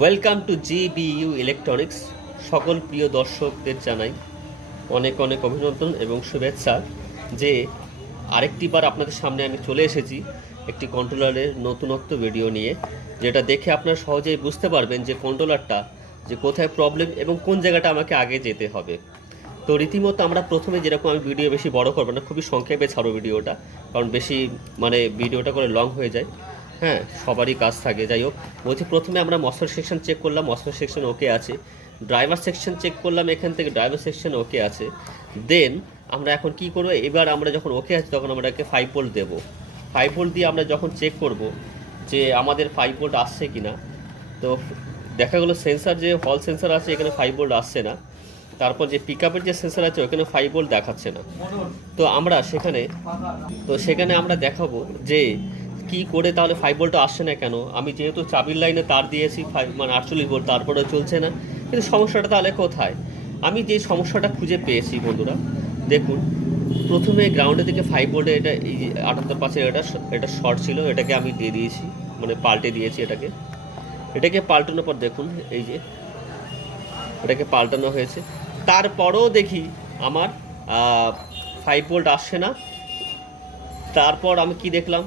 Welcome to GBU electronics. সকল প্রিয় দর্শকদের জানাই অনেক অনেক অভিনন্দন এবং শুভেচ্ছা যে আরেকটিবার আপনাদের সামনে আমি চলে এসেছি একটি কন্ট্রোলারের নতুনত্ব ভিডিও নিয়ে, যেটা দেখে আপনারা সহজেই বুঝতে পারবেন যে কন্ট্রোলারটা যে কোথায় প্রবলেম এবং কোন জায়গাটা আমাকে আগে যেতে হবে। তো রীতিমতো আমরা প্রথমে যেরকম আমি ভিডিও বেশি বড় করবো না, খুবই সংক্ষেপে ছাড়ো ভিডিওটা, কারণ বেশি ভিডিওটা করে লং হয়ে যায়। হ্যাঁ, সবারই কাজ থাকে। যাই হোক, বলছি প্রথমে আমরা মশলার সেকশন চেক করলাম, মশলার সেকশন ওকে আছে। ড্রাইভার সেকশন চেক করলাম, এখান থেকে ড্রাইভার সেকশন ওকে আছে। দেন আমরা এখন কি করবো, এবার আমরা যখন ওকে আছে তখন আমরা একে 5 ভোল্ট দেবো। 5 ভোল্ট দিয়ে আমরা যখন চেক করব যে আমাদের 5 ভোল্ট আসছে কি না, তো দেখা গেলো সেন্সার যে হল সেন্সার আছে এখানে 5 ভোল্ট আসছে না। তারপর যে পিকআপের যে সেন্সার আছে ওখানে 5 ভোল্ট দেখাচ্ছে না। তো আমরা সেখানে আমরা দেখাবো যে কি করে তাহলে 5 ভোল্টটা আসছে না কেন। আমি যেহেতু চাবির লাইনে তার দিয়েছি 48 ভোল্ট, তারপরে চলছে না, কিন্তু সমস্যাটা তাহলে কোথায়? আমি যে সমস্যাটা খুঁজে পেয়েছি বন্ধুরা, দেখুন প্রথমে গ্রাউন্ডের দিকে 5 ভোল্টে এটা এই 78 এটা শর্ট ছিল, এটাকে আমি দিয়ে দিয়েছি, পাল্টে দিয়েছি এটাকে পাল্টানোর পর দেখুন এই যে এটাকে পাল্টানো হয়েছে। তারপরেও দেখি আমার 5 ভোল্ট আসছে না। তারপর আমি কি দেখলাম,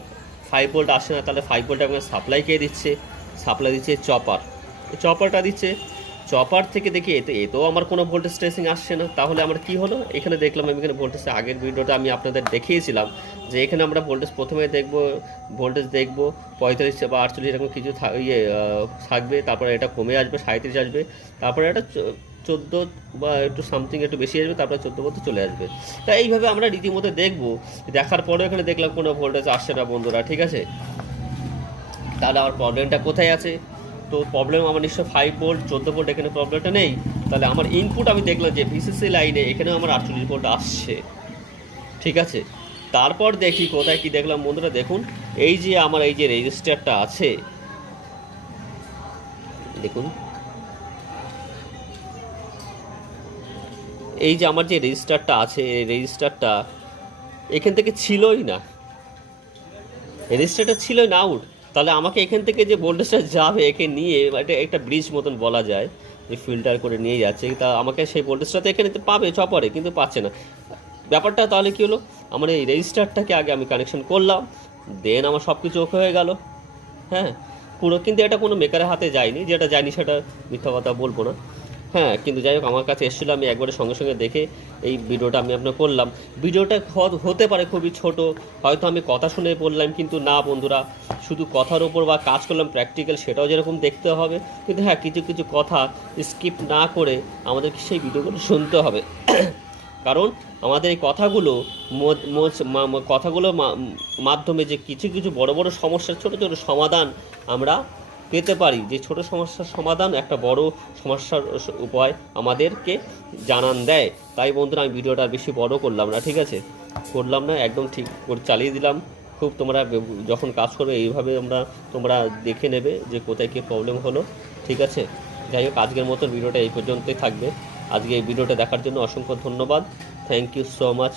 5 ভোল্ট আসে না, তাহলে 5 ভোল্ট আমাকে সাপ্লাই কে দিচ্ছে? সাপ্লাই দিচ্ছে চপারটা দিচ্ছে। চপার থেকে দেখি এতেও আমার কোনো ভোল্টেজ ট্রেসিং আসছে না। তাহলে আমার কি হলো, এখানে দেখলাম আমি এখানে ভোল্টেজ, আগের ভিডিওটা আমি আপনাদের দেখিয়েছিলাম যে এখানে আমরা ভোল্টেজ প্রথমে ভোল্টেজ দেখবো 45 বা 48 এরকম কিছু থাকবে, তারপরে এটা কমে আসবে 37 আসবে, তারপরে এটা 14 বা একটু সামথিং একটু বেশি আসবে, তারপরে 14 মতো চলে আসবে। তাই এইভাবে আমরা রীতিমতো দেখবো। দেখার পরেও এখানে দেখলাম কোনো ভোল্টেজ আসছে না বন্ধুরা, ঠিক আছে। তাহলে আমার প্রবলেমটা কোথায় আছে? তো প্রবলেম আমার নিশ্চয় 5 ভোল্ট 14 ভোল্ট এখানে প্রবলেমটা নেই। তাহলে আমার ইনপুট আমি দেখলাম যে ভিসিসি লাইনে এখানেও আমার 48 ভোল্ট আসছে, ঠিক আছে। তারপর দেখি কোথায় কি দেখলাম বন্ধুরা, দেখুন এই যে আমার এই যে রেজিস্টারটা আছে, দেখুন এই যে আমার যে রেজিস্টারটা আছে, এই রেজিস্টারটা এখান থেকে ছিলই না, রেজিস্টারটা ছিলই না আউট। তাহলে আমাকে এখান থেকে যে ভোল্টেজটা যাবে একে নিয়ে এটা একটা ব্রিজ মতন বলা যায়, যে ফিল্টার করে নিয়ে যাচ্ছে, তা আমাকে সেই ভোল্টেজটা তো এখানে পাবে চপারে, কিন্তু পাচ্ছে না। ব্যাপারটা তাহলে কী হলো, আমার এই রেজিস্টারটাকে আগে আমি কানেকশন করলাম, দেন আমার সব কিছু ওকে হয়ে গেল। হ্যাঁ, পুরো, কিন্তু এটা কোনো মেকারের হাতে যায়নি, যেটা যায়নি সেটা মিথ্যা কথা বলবো না। হ্যাঁ, কিন্তু যাই হোক আমার কাছে এসেছিলো, আমি একবারে সঙ্গে সঙ্গে দেখে এই ভিডিওটা আমি আপনার করলাম। ভিডিওটা হতে পারে খুবই ছোট, হয়তো আমি কথা শুনে বললাম, কিন্তু না বন্ধুরা, শুধু কথার ওপর বা কাজ করলাম প্র্যাকটিক্যাল, সেটাও যেরকম দেখতে হবে, কিন্তু হ্যাঁ কিছু কিছু কথা স্কিপ না করে আমাদেরকে সেই ভিডিওগুলো শুনতে হবে। কারণ আমাদের এই কথাগুলোর মাধ্যমে যে কিছু কিছু বড় বড় সমস্যার ছোট ছোট সমাধান আমরা পেতে পারি, যে ছোট সমস্যার সমাধান একটা বড় সমস্যার উপায় আমাদেরকে জানান দেয়। তাই বন্ধুরা আমি ভিডিওটা বেশি বড় করলাম না, একদম ঠিক করে চালিয়ে দিলাম। খুব তোমরা যখন কাজ করবে এইভাবে তোমরা দেখে নেবে যে কোথায় কী প্রবলেম হলো, ঠিক আছে। যাই হোক, আজকের মতো ভিডিওটা এই পর্যন্তই থাকবে। আজকে এই ভিডিওটা দেখার জন্য অসংখ্য ধন্যবাদ, থ্যাংক ইউ সো মাচ।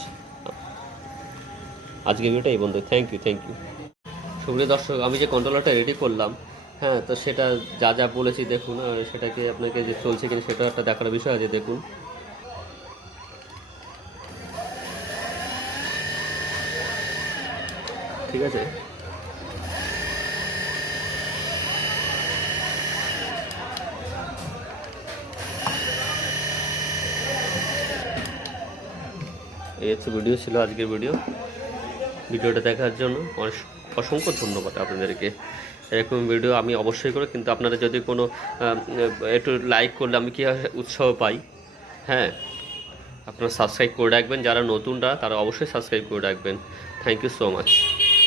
আজকে ভিডিওটা এই বন্ধু, থ্যাংক ইউ। সুপ্রিয় দর্শক, আমি যে কন্ট্রোলারটা রেডি করলাম, হ্যাঁ, তো সেটা যা বলেছি দেখুন, আর সেটাকে আপনাকে যে চলছে কিনা সেটা একটা দেখার বিষয় আছে। দেখুন ঠিক আছে, এই হচ্ছে ভিডিও ছিল আজকের ভিডিওটা দেখার জন্য অসংখ্য ধন্যবাদ আপনাদেরকে। এরকম ভিডিও আমি অবশ্যই করি, কিন্তু আপনারা যদি কোনো একটু লাইক করলে আমি কি উৎসাহ পাই। হ্যাঁ, আপনারা সাবস্ক্রাইব করে রাখবেন, যারা নতুনরা তারা অবশ্যই সাবস্ক্রাইব করে রাখবেন। Thank you so much.